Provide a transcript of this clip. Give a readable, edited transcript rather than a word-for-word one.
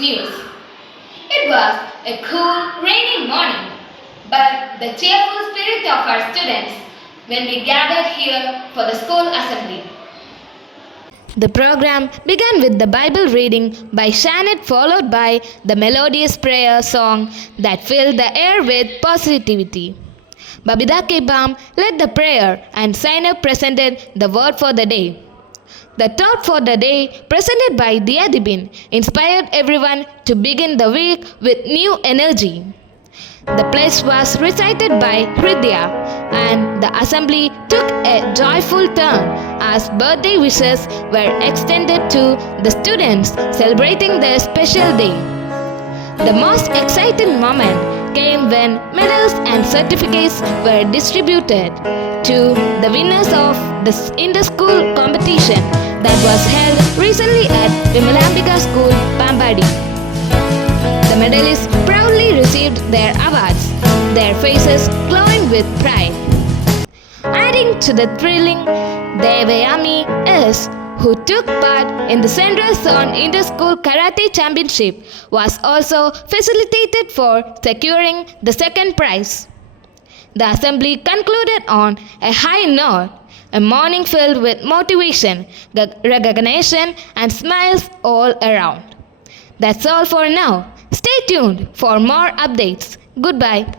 news. It was a cool, rainy morning, but the cheerful spirit of our students when we gathered here for the school assembly. The program began with the Bible reading by Shannon, followed by the melodious prayer song that filled the air with positivity. Babida Kebam led the prayer and Sainab presented the word for the day. The thought for the day, presented by Diadibin, inspired everyone to begin the week with new energy. The pledge was recited by Hridya, and the assembly took a joyful turn as birthday wishes were extended to the students celebrating their special day. The most exciting moment came when medals and certificates were distributed to the winners of the inter-school competition that was held recently at Vimalambika School, Pambadi. The medalists proudly received their awards, their faces glowing with pride. Adding to the thrilling, Devayami S., who took part in the Central Zone Inter-School Karate Championship, was also facilitated for securing the second prize. The assembly concluded on a high note, a morning filled with motivation, recognition, and smiles all around. That's all for now. Stay tuned for more updates. Goodbye.